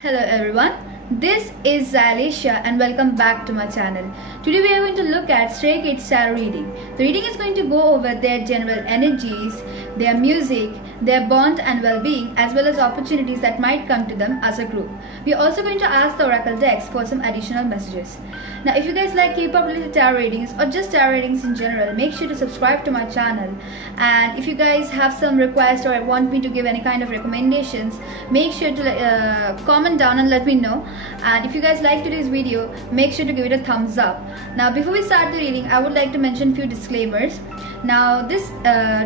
Hello everyone, this is Xylesia and welcome back to my channel. Today we are going to look at Stray Kids tarot reading. The reading is going to go over their general energies, their music, their bond and well-being, as well as opportunities that might come to them as a group. We are also going to ask the oracle decks for some additional messages. Now if you guys like Kpop related tarot readings or just tarot readings in general, make sure to subscribe to my channel. And if you guys have some requests or want me to give any kind of recommendations, make sure to comment down and let me know. And if you guys like today's video, make sure to give it a thumbs up. Now before we start the reading, I would like to mention few disclaimers. Now this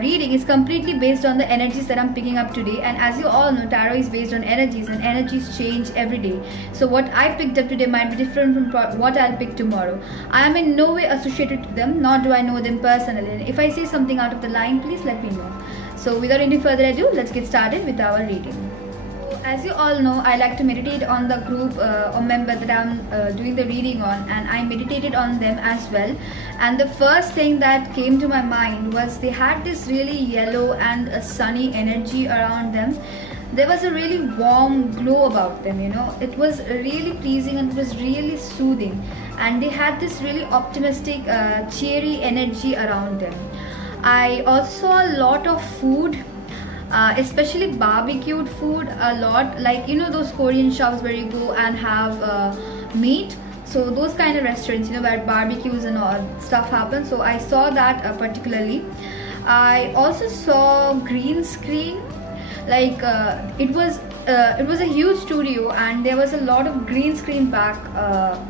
reading is completely based on the energies that I'm picking up today, and as you all know, tarot is based on energies and energies change every day. So what I picked up today might be different from what I'll pick tomorrow. I am in no way associated to them, nor do I know them personally, and if I say something out of the line, please let me know. So without any further ado, let's get started with our reading. As you all know, I like to meditate on the group or member that I'm doing the reading on, and I meditated on them as well. And the first thing that came to my mind was they had this really yellow and a sunny energy around them. There was a really warm glow about them, it was really pleasing and it was really soothing, and they had this really optimistic cheery energy around them. I also saw a lot of food, especially barbecued food, a lot, like those Korean shops where you go and have meat. So those kind of restaurants, where barbecues and all stuff happen. So I saw that particularly. I also saw green screen, like it was a huge studio and there was a lot of green screen back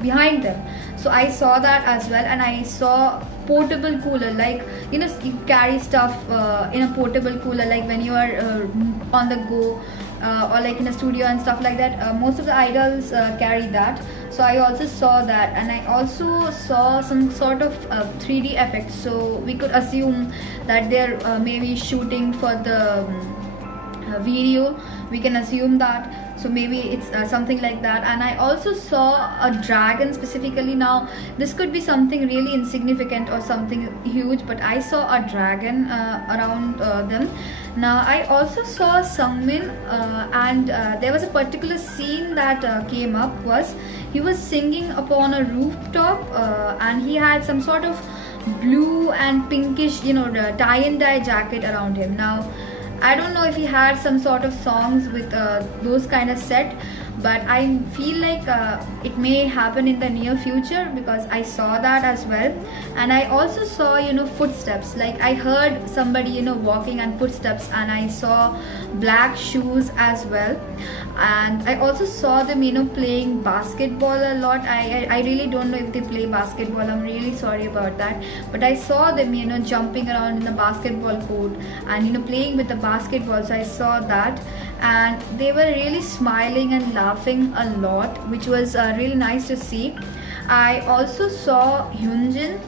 behind them. So I saw that as well, and I saw portable cooler, like you carry stuff in a portable cooler, like when you are on the go or like in a studio and stuff like that. Most of the idols carry that. So I also saw that, and I also saw some sort of 3D effects, so we could assume that they're maybe shooting for the video. We can assume that, so maybe it's something like that. And I also saw a dragon specifically. Now this could be something really insignificant or something huge, but I saw a dragon around them. Now I also saw Sungmin, and there was a particular scene that came up. Was he was singing upon a rooftop, and he had some sort of blue and pinkish the tie and dye jacket around him. Now I don't know if he had some sort of songs with those kind of set, but I feel like it may happen in the near future because I saw that as well. And I also saw footsteps, like I heard somebody walking and footsteps, and I saw black shoes as well. And I also saw them playing basketball a lot. I really don't know if they play basketball, I'm really sorry about that, but I saw them jumping around in the basketball court and playing with the basketball. So I saw that, and they were really smiling and laughing a lot, which was really nice to see. I also saw Hyunjin,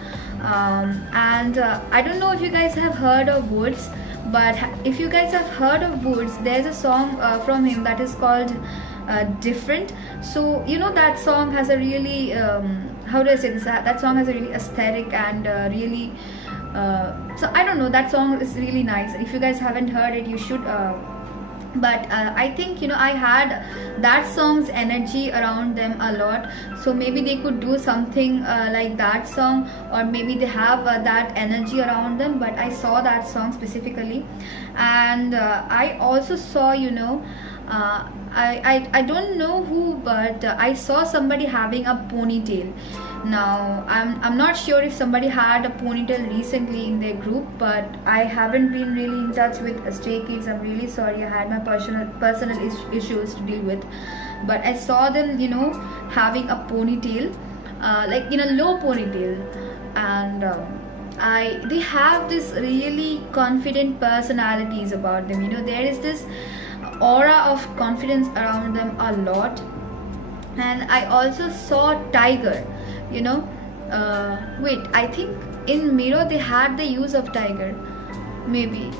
and I don't know if you guys have heard of Woods, but if you guys have heard of Woods, there's a song from him that is called Different. So that song has a really how do I say this, that song has a really aesthetic and really so I don't know, that song is really nice. If you guys haven't heard it, you should but I think I had that song's energy around them a lot, so maybe they could do something like that song, or maybe they have that energy around them. But I saw that song specifically. And I also saw I don't know who, but I saw somebody having a ponytail. Now I'm not sure if somebody had a ponytail recently in their group, but I haven't been really in touch with Stray Kids. I'm really sorry, I had my personal issues to deal with. But I saw them having a ponytail, like low ponytail, and they have this really confident personalities about them. There is this aura of confidence around them a lot. And I also saw tiger. Wait, I think in Miro they had the use of tiger, maybe,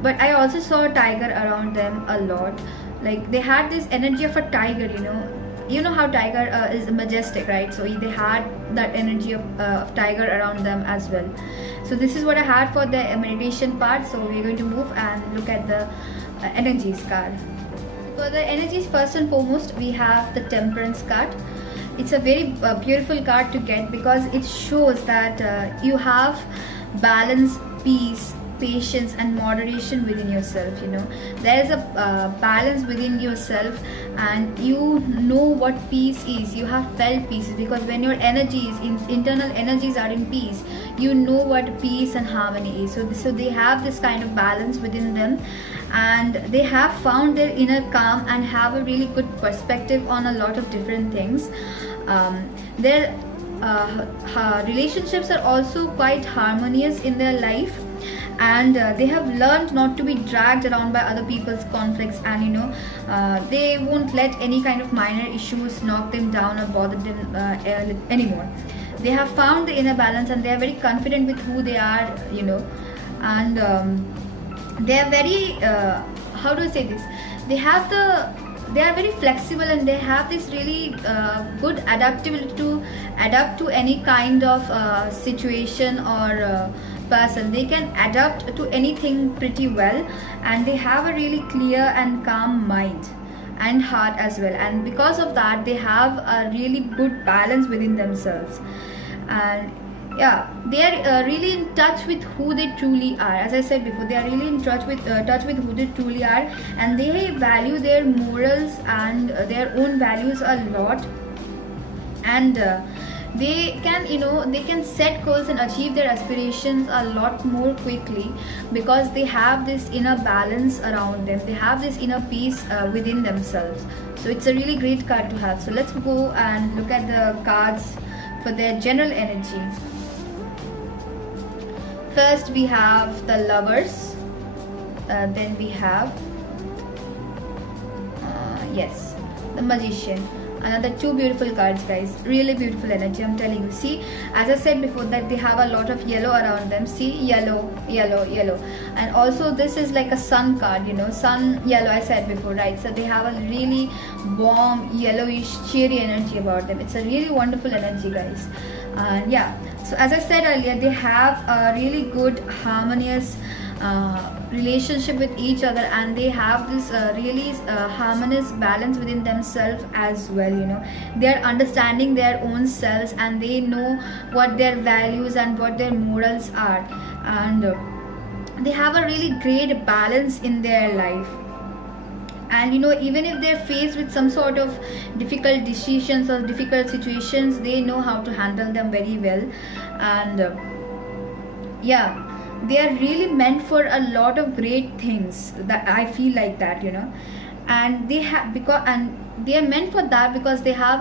but I also saw a tiger around them a lot. Like they had this energy of a tiger. How tiger is majestic, right? So they had that energy of tiger around them as well. So this is what I had for the meditation part. So we're going to move and look at the energies card. For the energies, first and foremost, we have the Temperance card. It's a very beautiful card to get because it shows that you have balance, peace, patience and moderation within yourself. There is a balance within yourself, and you know what peace is. You have felt peace because when your internal energies are in peace, you know what peace and harmony is. So they have this kind of balance within them, and they have found their inner calm and have a really good perspective on a lot of different things. Their relationships are also quite harmonious in their life, and they have learned not to be dragged around by other people's conflicts, and they won't let any kind of minor issues knock them down or bother them anymore. They have found the inner balance, and they are very confident with who they are, and they are very how do I say this, they are very flexible, and they have this really good adaptability to adapt to any kind of situation or person. They can adapt to anything pretty well, and they have a really clear and calm mind and heart as well, and because of that they have a really good balance within themselves. And yeah, they are really in touch with who they truly are. As I said before, they are really in touch with who they truly are, and they value their morals and their own values a lot, and they can set goals and achieve their aspirations a lot more quickly because they have this inner balance around them. They have this inner peace within themselves. So it's a really great card to have. So let's go and look at the cards for their general energy. First we have the Lovers, then we have the Magician. Another two beautiful cards, guys. Really beautiful energy, I'm telling you. See, as I said before, that they have a lot of yellow around them. See, yellow, yellow, yellow. And also this is like a sun card, sun yellow, I said before, right? So they have a really warm, yellowish, cheery energy about them. It's a really wonderful energy, guys. And yeah, so as I said earlier, they have a really good harmonious relationship with each other, and they have this really harmonious balance within themselves as well. They are understanding their own selves, and they know what their values and what their morals are, and they have a really great balance in their life. And even if they're faced with some sort of difficult decisions or difficult situations, they know how to handle them very well. And yeah, they are really meant for a lot of great things. That I feel like that, and they are meant for that because they have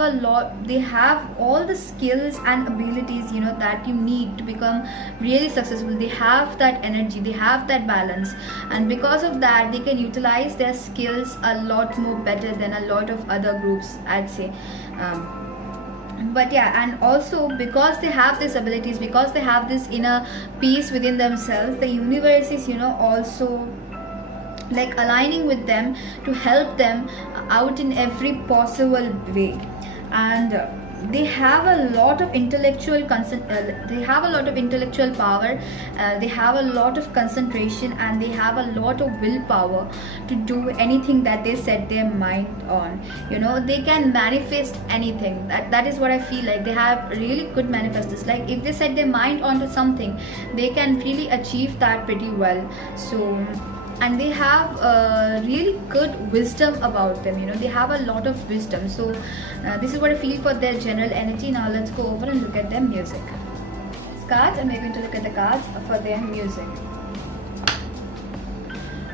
all the skills and abilities that you need to become really successful. They have that energy, they have that balance, and because of that they can utilize their skills a lot more better than a lot of other groups, I'd say. But yeah, and also because they have these abilities, because they have this inner peace within themselves, the universe is also like aligning with them to help them out in every possible way. And they have a lot of intellectual they have a lot of intellectual power, they have a lot of concentration, and they have a lot of willpower to do anything that they set their mind on. They can manifest anything. That is what I feel like. They have really good manifestors. Like if they set their mind onto something, they can really achieve that pretty well. So, and they have really good wisdom about them. They have a lot of wisdom. So this is what I feel for their general energy. Now let's go over and look at their music. These cards, and we're going to look at the cards for their music.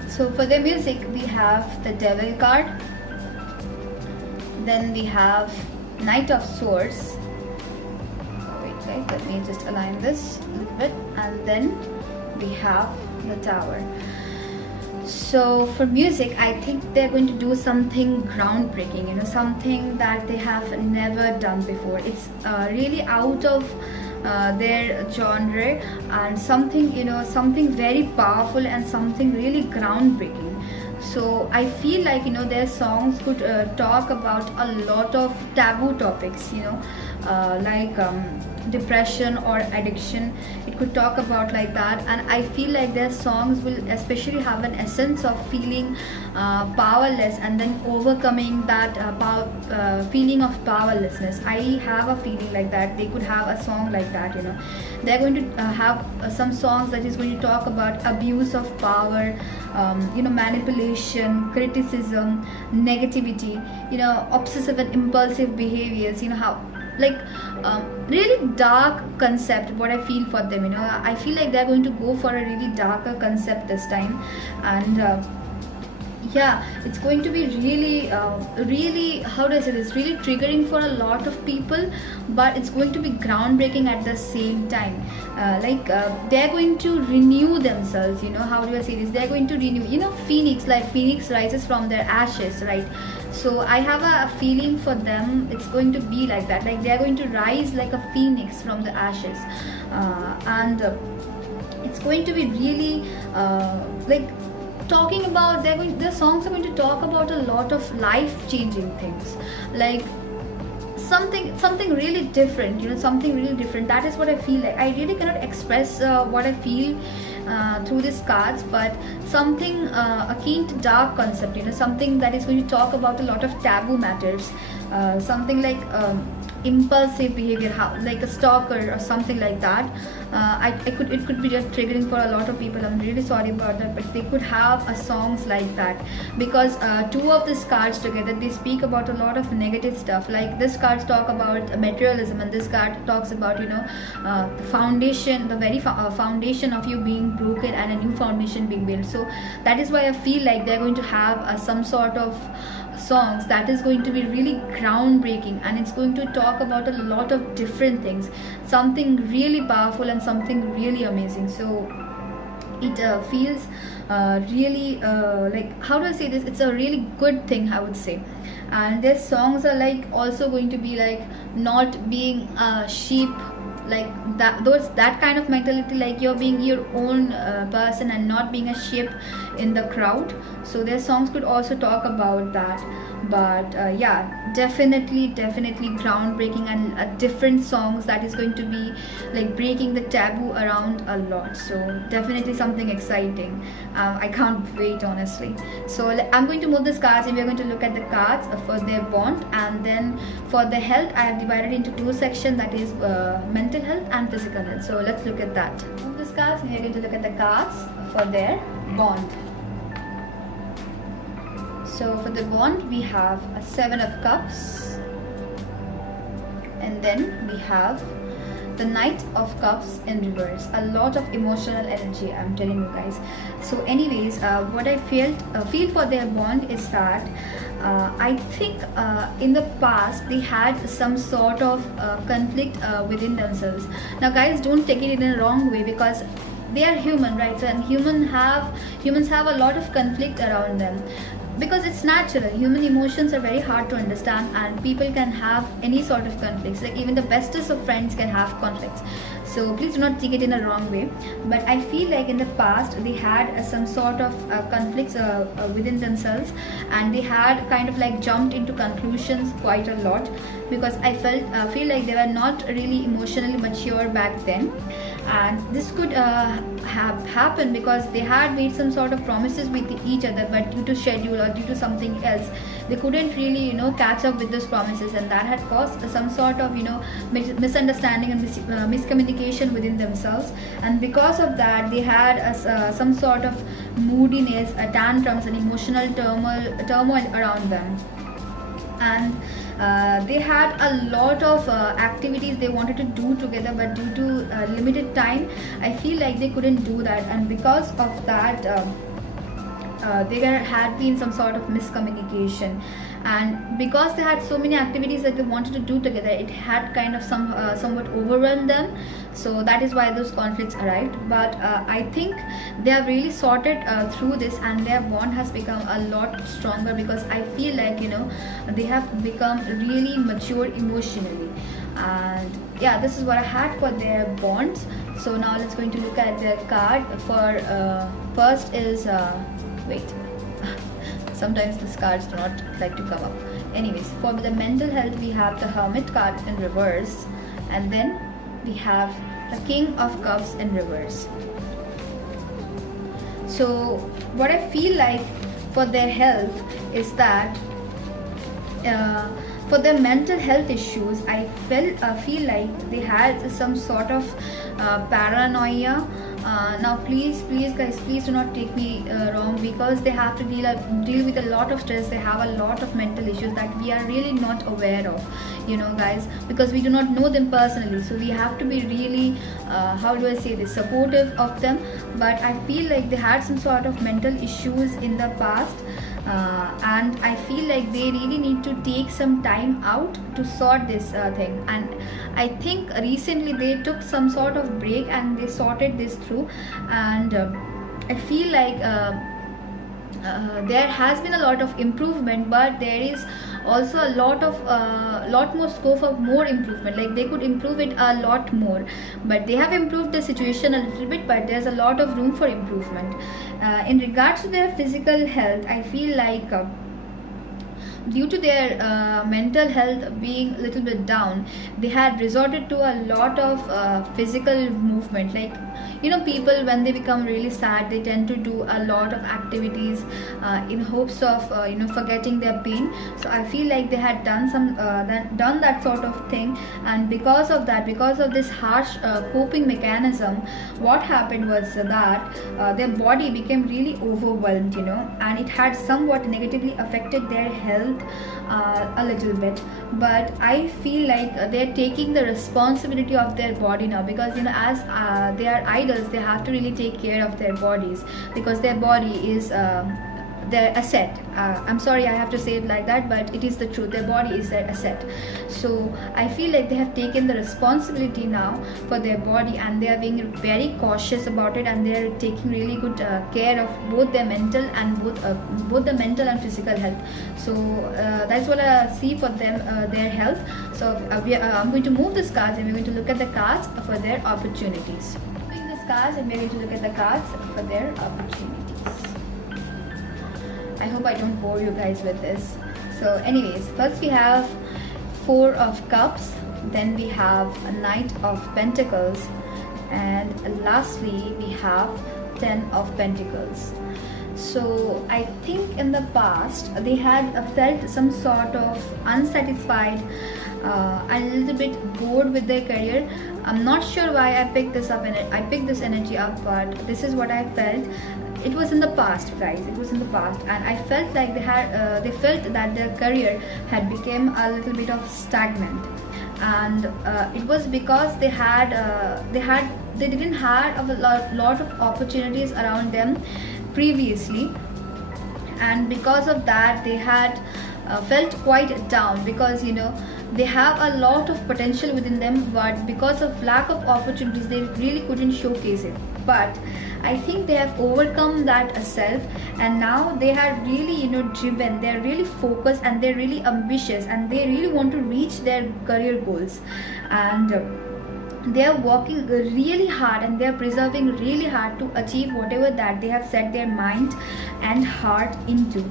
So for their music, we have the Devil card, then we have Knight of Swords. Wait guys, let me just align this a little bit, and then we have the Tower. So for music, I think they're going to do something groundbreaking, something that they have never done before. It's really out of their genre, and something something very powerful and something really groundbreaking. So I feel like their songs could talk about a lot of taboo topics, like depression or addiction. It could talk about like that, and I feel like their songs will especially have an essence of feeling powerless and then overcoming that feeling of powerlessness. I have a feeling like that they could have a song like that, you know. They're going to have some songs that is going to talk about abuse of power, you know, manipulation, criticism, negativity, you know, obsessive and impulsive behaviors, you know, how like really dark concept. What I feel for them, you know, I feel like they're going to go for a really darker concept this time. And yeah, it's going to be really really, how do I say this, really triggering for a lot of people, but it's going to be groundbreaking at the same time. They're going to renew themselves, you know, how do I say this, they're going to renew, you know, phoenix, like phoenix rises from their ashes, right? So I have a feeling for them, it's going to be like that, like they're going to rise like a phoenix from the ashes. And it's going to be really like talking about, their songs are going to talk about a lot of life changing things, like something really different, you know, something really different. That is what I feel like. I really cannot express what I feel through these cards, but something akin to dark concept, you know, something that is going to talk about a lot of taboo matters, something like impulsive behavior, how, like a stalker or something like that. It could be just triggering for a lot of people. I'm really sorry about that, but they could have songs like that, because two of these cards together, they speak about a lot of negative stuff. Like this cards talk about materialism, and this card talks about, you know, the foundation, the very foundation of you being broken and a new foundation being built. So that is why I feel like they're going to have some sort of songs that is going to be really groundbreaking, and it's going to talk about a lot of different things, something really powerful and something really amazing. So it feels really like, how do I say this, it's a really good thing, I would say. And their songs are like also going to be like not being a sheep, like that kind of mentality, like you're being your own person and not being a sheep in the crowd. So their songs could also talk about that. But yeah, definitely groundbreaking, and different songs that is going to be like breaking the taboo around a lot. So definitely something exciting. I can't wait, honestly. So I'm going to move these cards, and we're going to look at the cards for their bond, and then for the health I have divided into two sections, that is mental health and physical health. So let's look at that. Move these cards, and we're going to look at the cards for their bond. So for the bond, we have a 7 of Cups, and then we have the Knight of Cups in reverse. A lot of emotional energy, I'm telling you guys. So anyways, what I feel for their bond is that I think in the past they had some sort of conflict within themselves. Now guys, don't take it in a wrong way, because they are human, right? So, and humans have a lot of conflict around them, because it's natural. Human emotions are very hard to understand, and people can have any sort of conflicts. Like even the bestest of friends can have conflicts. So please do not take it in a wrong way. But I feel like in the past they had some sort of conflicts within themselves, and they had kind of like jumped into conclusions quite a lot, because I feel like they were not really emotionally mature back then. And this could have happened because they had made some sort of promises with each other, but due to schedule or due to something else, they couldn't really, you know, catch up with those promises, and that had caused some sort of, you know, misunderstanding and miscommunication within themselves. And because of that, they had some sort of moodiness, tantrums, and emotional turmoil around them. And they had a lot of activities they wanted to do together, but due to limited time, I feel like they couldn't do that. And because of that, there had been some sort of miscommunication. And because they had so many activities that they wanted to do together, it had kind of somewhat overwhelmed them. So that is why those conflicts arrived. But I think they have really sorted through this, and their bond has become a lot stronger, because I feel like, you know, they have become really mature emotionally. And yeah, this is what I had for their bonds. So now let's going to look at their card. For first is wait sometimes these cards do not like to come up. Anyways, for the mental health, we have the Hermit card in reverse, and then we have the King of Cups in reverse. So what I feel like for their health is that for their mental health issues, I feel like they had some sort of paranoia. Now please guys, please do not take me wrong, because they have to deal with a lot of stress. They have a lot of mental issues that we are really not aware of, guys, because we do not know them personally. So we have to be really how do I say this, supportive of them. But I feel like they had some sort of mental issues in the past, and I feel like they really need to take some time out to sort this thing. And I think recently they took some sort of break and they sorted this through. And I feel like there has been a lot of improvement, but there is also a lot more scope of more improvement. Like they could improve it a lot more, but they have improved the situation a little bit, but there's a lot of room for improvement. In regards to their physical health, I feel like due to their mental health being a little bit down, they had resorted to a lot of physical movement. Like people, when they become really sad, they tend to do a lot of activities in hopes of forgetting their pain. So I feel like they had done that sort of thing, and because of this harsh coping mechanism, what happened was that their body became really overwhelmed, and it had somewhat negatively affected their health a little bit. But I feel like they're taking the responsibility of their body now, because as they are idols, they have to really take care of their bodies, because their body is their asset. I'm sorry I have to say it like that, but it is the truth. Their body is their asset. So I feel like they have taken the responsibility now for their body, and they are being very cautious about it, and they are taking really good care of both their mental and both the mental and physical health. So that's what I see for them, their health. So I'm going to move these cards, and we're going to look at the cards for their opportunities. Moving these cards, and we're going to look at the cards for their opportunities. I hope I don't bore you guys with this. So anyways, first we have Four of Cups, then we have a Knight of Pentacles, and lastly we have Ten of Pentacles. So I think in the past they had felt some sort of unsatisfied, a little bit bored with their career. I'm not sure why I picked this up, and I picked this energy up, but this is what I felt. It was in the past, guys. It was in the past, and I felt like they felt that their career had become a little bit of stagnant, and it was because they didn't have a lot of opportunities around them previously, and because of that they had felt quite down, because they have a lot of potential within them, but because of lack of opportunities they really couldn't showcase it. But I think they have overcome that self, and now they are really driven, they're really focused, and they're really ambitious, and they really want to reach their career goals. And they are working really hard, and they are preserving really hard to achieve whatever that they have set their mind and heart into,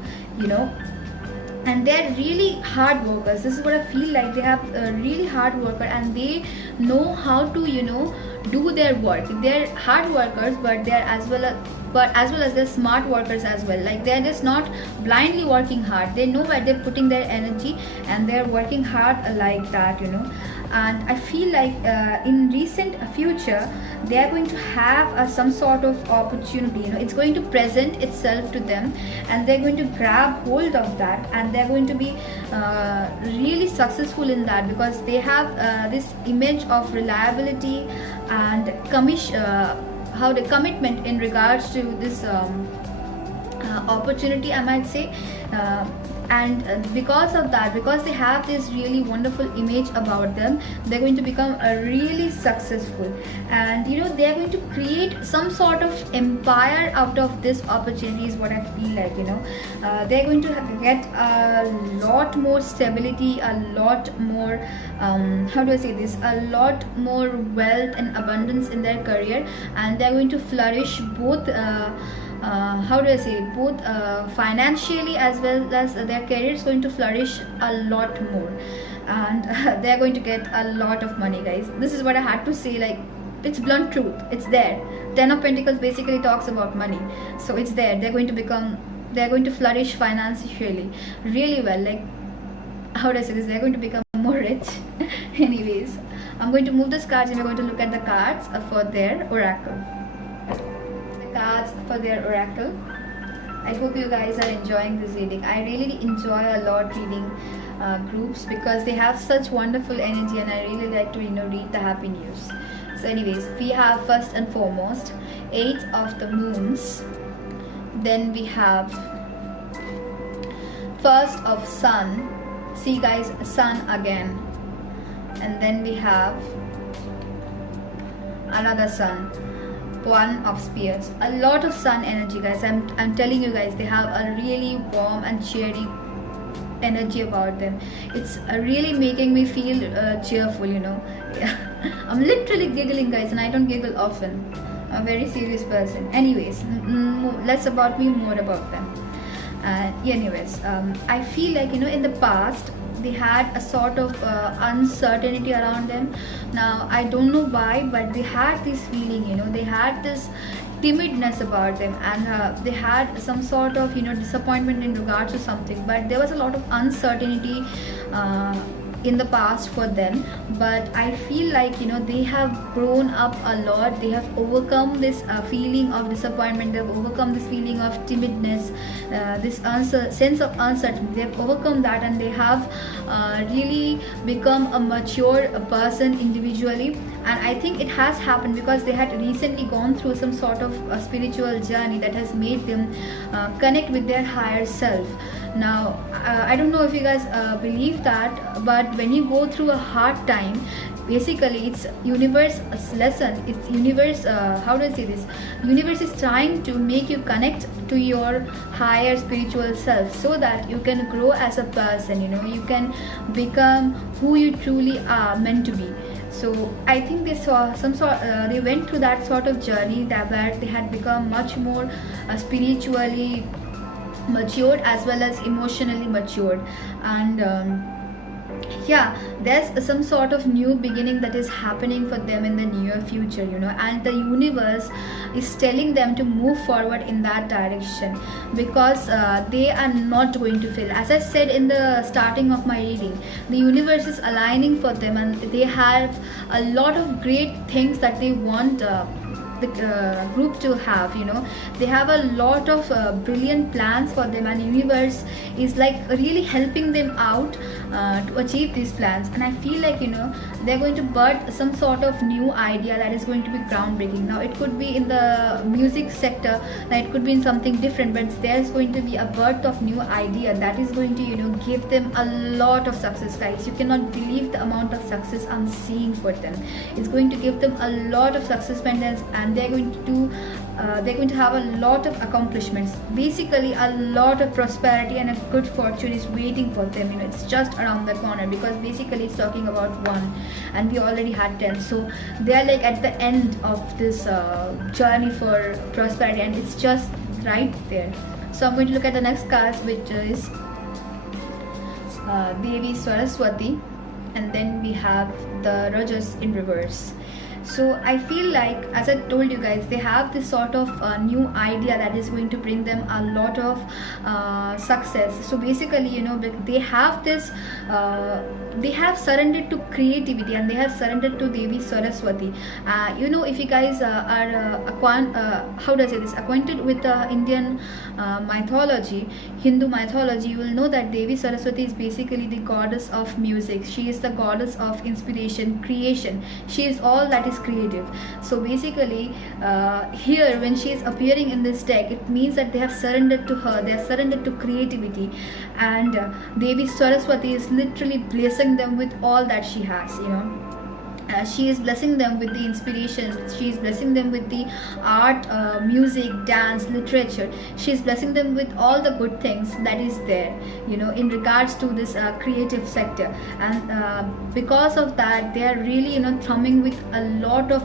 and they're really hard workers. This is what I feel like. They have a really hard worker, and they know how to do their work. They're hard workers, but they're as well as they're smart workers as well. Like they're just not blindly working hard. They know where they're putting their energy, and they're working hard like that, And I feel like in recent future they are going to have some sort of opportunity. It's going to present itself to them, and they're going to grab hold of that, and they're going to be really successful in that, because they have this image of reliability and the commitment in regards to this opportunity, I might say. And because of that, because they have this really wonderful image about them, they're going to become really successful, and they're going to create some sort of empire out of this opportunity, is what I feel like. They're going to get a lot more stability, a lot more how do I say this, a lot more wealth and abundance in their career, and they're going to flourish both financially, as well as their career is going to flourish a lot more. and they're going to get a lot of money, guys. This is what I had to say. Like, it's blunt truth, it's there. 10 of Pentacles basically talks about money, so it's there. They're going to flourish financially really well. Like, how do I say this, they're going to become more rich. Anyways, I'm going to move these cards and we're going to look at the cards for their oracle. The cards for their oracle. I hope you guys are enjoying this reading. I really enjoy a lot reading groups because they have such wonderful energy, and I really like to read the happy news. So anyways, we have first and foremost 8 of the moons, then we have first of sun, see guys, sun again, and then we have another sun, 1 of spears. A lot of sun energy, guys. I'm telling you guys, they have a really warm and cheery energy about them. It's really making me feel cheerful, I'm literally giggling, guys, and I don't giggle often. I'm a very serious person. Anyways, less about me, more about them. I feel like, in the past they had a sort of uncertainty around them. Now I don't know why, but they had this feeling, they had this timidness about them, and they had some sort of disappointment in regards to something, but there was a lot of uncertainty in the past for them. But I feel like they have grown up a lot. They have overcome this feeling of disappointment. They have overcome this feeling of timidness, this sense of uncertainty. They have overcome that, and they have really become a mature person individually. And I think it has happened because they had recently gone through some sort of spiritual journey that has made them connect with their higher self. Now I don't know if you guys believe that, but when you go through a hard time, basically it's universe's lesson. It's universe, how do I say this, universe is trying to make you connect to your higher spiritual self, so that you can grow as a person, you can become who you truly are meant to be. So I think they saw some sort, they went through that sort of journey where they had become much more spiritually matured as well as emotionally matured. And there's some sort of new beginning that is happening for them in the near future, and the universe is telling them to move forward in that direction, because they are not going to fail. As I said in the starting of my reading, the universe is aligning for them, and they have a lot of great things that they want the group to have. They have a lot of brilliant plans for them, and universe is like really helping them out to achieve these plans. And I feel like they're going to birth some sort of new idea that is going to be groundbreaking. Now it could be in the music sector, now it could be in something different, but there's going to be a birth of new idea that is going to give them a lot of success, guys. You cannot believe the amount of success I'm seeing for them. It's going to give them a lot of success pendants, and they're going to have a lot of accomplishments. Basically a lot of prosperity and a good fortune is waiting for them. It's just around the corner, because basically it's talking about 1 and we already had 10, so they are like at the end of this journey for prosperity, and it's just right there. So I'm going to look at the next card, which is Devi Saraswati, and then we have the Rajas in reverse. So I feel like, as I told you guys, they have this sort of new idea that is going to bring them a lot of success. So basically, they have this, they have surrendered to creativity, and they have surrendered to Devi Saraswati. If you guys are acquainted with the Indian mythology, Hindu mythology, you will know that Devi Saraswati is basically the goddess of music. She is the goddess of inspiration, creation. She is all that is creative. So basically here when she is appearing in this deck, it means that they have surrendered to her, they have surrendered to creativity, and Devi Saraswati is literally blessing them with all that she has. she is blessing them with the inspiration, she is blessing them with the art, music, dance, literature. She is blessing them with all the good things that is there, in regards to this creative sector. And because of that, they are really thrumming with a lot of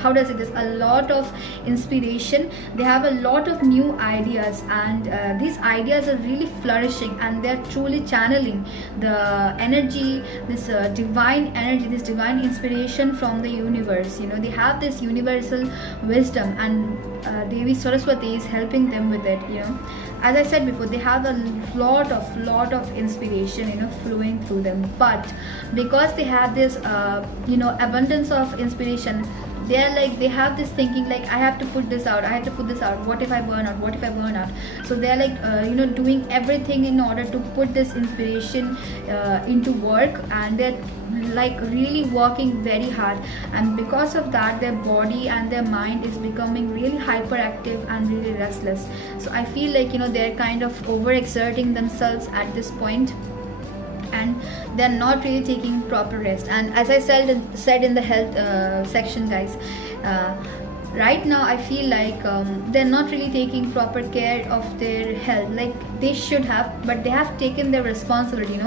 how does it this a lot of inspiration. They have a lot of new ideas, and these ideas are really flourishing, and they are truly channeling the energy, this divine energy, this divine inspiration from the universe. They have this universal wisdom, and Devi Saraswati is helping them with it. As I said before, they have a lot of inspiration flowing through them. But because they have this abundance of inspiration, they are like, they have this thinking like, I have to put this out, I have to put this out, what if I burn out, what if I burn out? So they are like doing everything in order to put this inspiration into work, and they're like really working very hard. And because of that, their body and their mind is becoming really hyperactive and really restless. So I feel like they're kind of overexerting themselves at this point, and they're not really taking proper rest. And as I said in the health section, guys, right now I feel like they're not really taking proper care of their health like they should have, but they have taken their responsibility.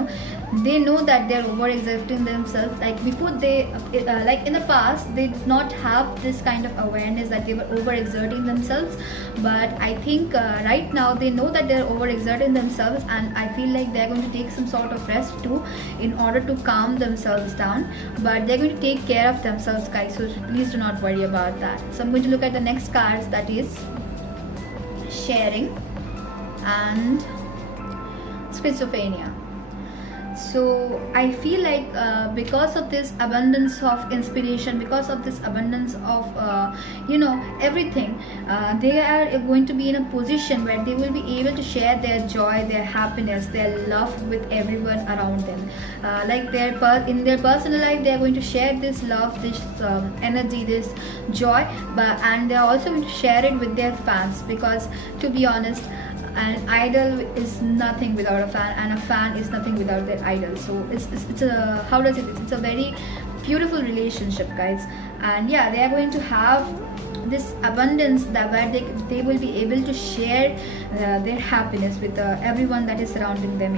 They know that they're overexerting themselves. Like before, they like in the past, they did not have this kind of awareness that they were overexerting themselves. But I think right now they know that they're overexerting themselves, and I feel like they're going to take some sort of rest too in order to calm themselves down. But they're going to take care of themselves, guys, so please do not worry about that. So I'm going to look at the next cards, that is sharing and schizophrenia. So I feel like because of this abundance of inspiration, because of this abundance of everything, they are going to be in a position where they will be able to share their joy, their happiness, their love with everyone around them. Like in their personal life, they are going to share this love, this energy, this joy, and they are also going to share it with their fans, because to be honest, an idol is nothing without a fan, and a fan is nothing without their idol. So it's a, how does it, it's a very beautiful relationship, guys. And yeah, they are going to have this abundance that where they will be able to share their happiness with everyone that is surrounding them,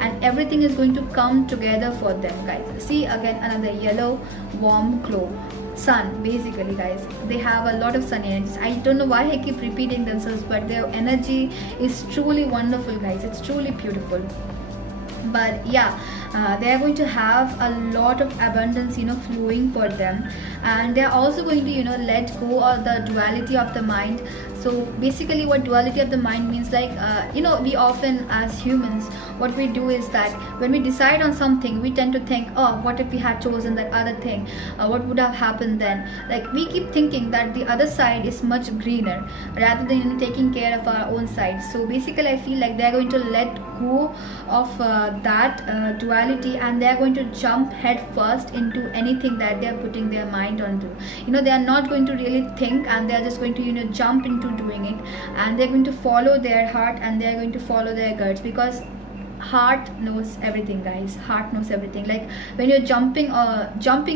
and everything is going to come together for them, guys. See, again, another yellow warm glow, sun, basically, guys. They have a lot of sun energies. I don't know why I keep repeating themselves, but their energy is truly wonderful, guys. It's truly beautiful. But yeah, they are going to have a lot of abundance flowing for them, and they are also going to let go of the duality of the mind. So basically, what duality of the mind means, like we often as humans, what we do is that when we decide on something, we tend to think, oh, what if we had chosen that other thing, what would have happened then? Like we keep thinking that the other side is much greener rather than taking care of our own side. So basically, I feel like they're going to let go of that duality, and they're going to jump head first into anything that they're putting their mind onto. They are not going to really think, and they're just going to jump into doing it, and they're going to follow their heart, and they're going to follow their guts, because heart knows everything, guys. Heart knows everything. Like when you're jumping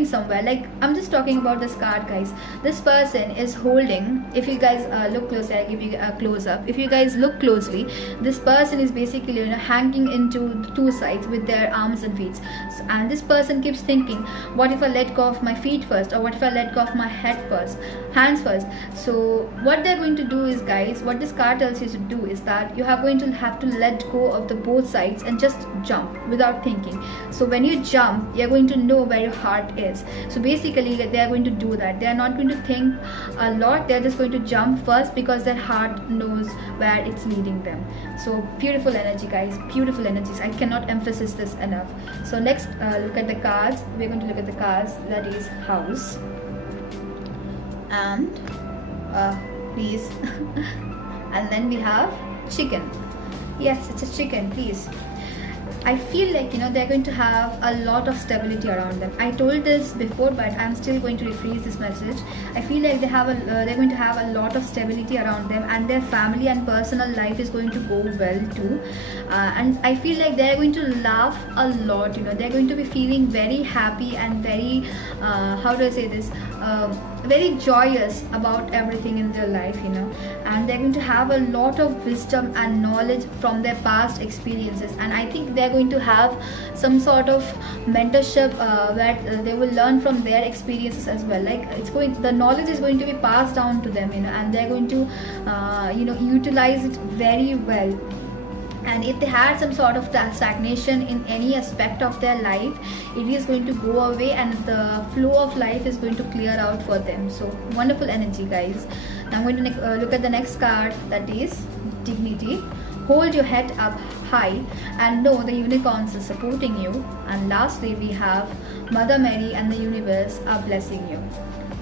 somewhere, like I'm just talking about this card, guys. This person is holding, if you guys look closely, I'll give you a close up. If you guys look closely, this person is basically hanging into two sides with their arms and feet. And this person keeps thinking, what if I let go of my feet first, or what if I let go of my hands first? So what they're going to do is, guys, what this card tells you to do is that you are going to have to let go of the both sides and just jump without thinking. So when you jump, you're going to know where your heart is. So basically, they are going to do that. They are not going to think a lot. They're just going to jump first, because their heart knows where it's leading them. So beautiful energy, guys. Beautiful energies. I cannot emphasize this enough. So let's look at the cards. We're going to look at the cards. That is house and please and then we have chicken. Yes, it's a chicken, please. I feel like they're going to have a lot of stability around them. I told this before, but I'm still going to rephrase this message. I feel like they're going to have a lot of stability around them, and their family and personal life is going to go well too. And I feel like they're going to laugh a lot. They're going to be feeling very happy and very how do I say this? Very joyous about everything in their life, and they're going to have a lot of wisdom and knowledge from their past experiences. And I think they're going to have some sort of mentorship where they will learn from their experiences as well. Like the knowledge is going to be passed down to them, and they're going to utilize it very well. And if they had some sort of stagnation in any aspect of their life, it is going to go away, and the flow of life is going to clear out for them. So wonderful energy, guys. Now I'm going to look at the next card, that is dignity. Hold your head up high and know the unicorns are supporting you. And lastly, we have Mother Mary and the universe are blessing you.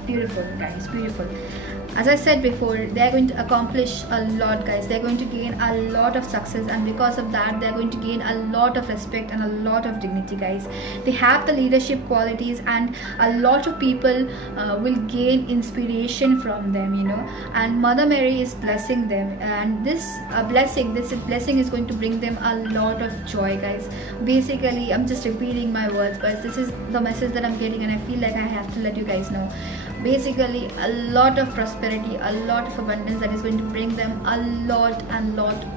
Beautiful, guys, beautiful. As I said before, they're going to accomplish a lot, guys. They're going to gain a lot of success, and because of that, they're going to gain a lot of respect and a lot of dignity, guys. They have the leadership qualities, and a lot of people will gain inspiration from them, and Mother Mary is blessing them, and this blessing is going to bring them a lot of joy, guys. Basically, I'm just repeating my words, but this is the message that I'm getting, and I feel like I have to let you guys know. Basically, a lot of prosperity, a lot of abundance that is going to bring them a lot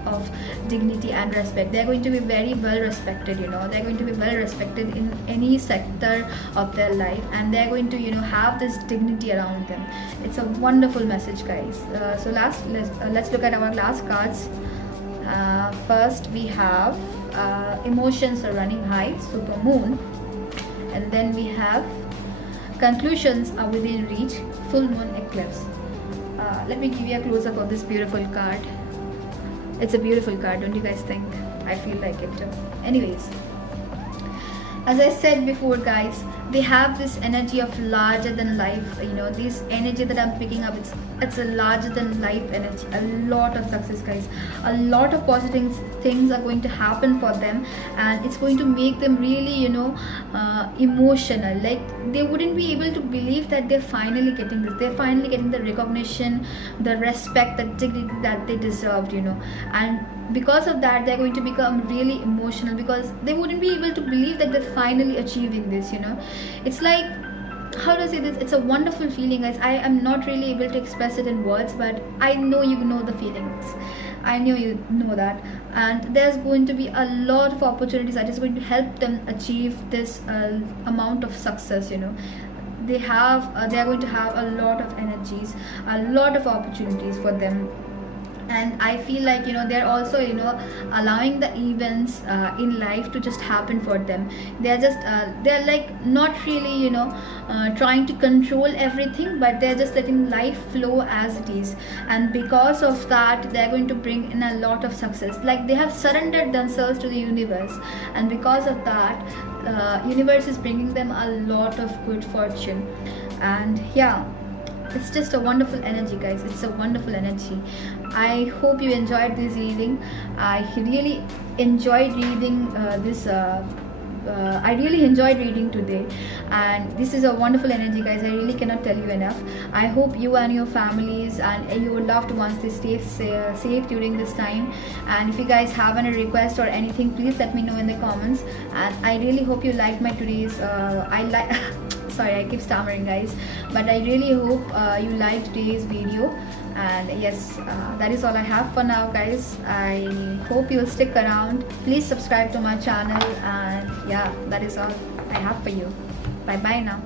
of dignity and respect. They're going to be very well respected, they're going to be well respected in any sector of their life, and they're going to have this dignity around them. It's a wonderful message, guys. So let's look at our last cards. First we have emotions are running high, super moon, and then we have conclusions are within reach, full moon eclipse. Let me give you a close-up of this beautiful card. It's a beautiful card, don't you guys think? I feel like it too. Anyways, as I said before, guys, they have this energy of larger than life. This energy that I'm picking up, it's a larger than life energy. A lot of success, guys. A lot of positive things are going to happen for them, and it's going to make them really emotional. Like, they wouldn't be able to believe that they're finally getting this. They're finally getting the recognition, the respect, the dignity that they deserved, and because of that, they're going to become really emotional, because they wouldn't be able to believe that they're finally achieving this. It's like, how do I say this? It's a wonderful feeling, guys. I am not really able to express it in words, but I know you know the feelings. I know you know that, and there's going to be a lot of opportunities that is going to help them achieve this amount of success. They are going to have a lot of energies, a lot of opportunities for them. And I feel like they're also allowing the events in life to just happen for them. They're like not really trying to control everything, but they're just letting life flow as it is. And because of that, they're going to bring in a lot of success. Like, they have surrendered themselves to the universe, and because of that, universe is bringing them a lot of good fortune. And yeah, it's just a wonderful energy, guys. It's a wonderful energy. I hope you enjoyed this reading. I really enjoyed reading I really enjoyed reading today, and this is a wonderful energy, guys. I really cannot tell you enough. I hope you and your families and your loved ones, they stay safe during this time. And if you guys have any request or anything, please let me know in the comments. And I really hope you liked my today's sorry, I keep stammering, guys, but I really hope you liked today's video. And yes, that is all I have for now, guys. I hope you'll stick around. Please subscribe to my channel, and yeah, that is all I have for you. Bye bye now.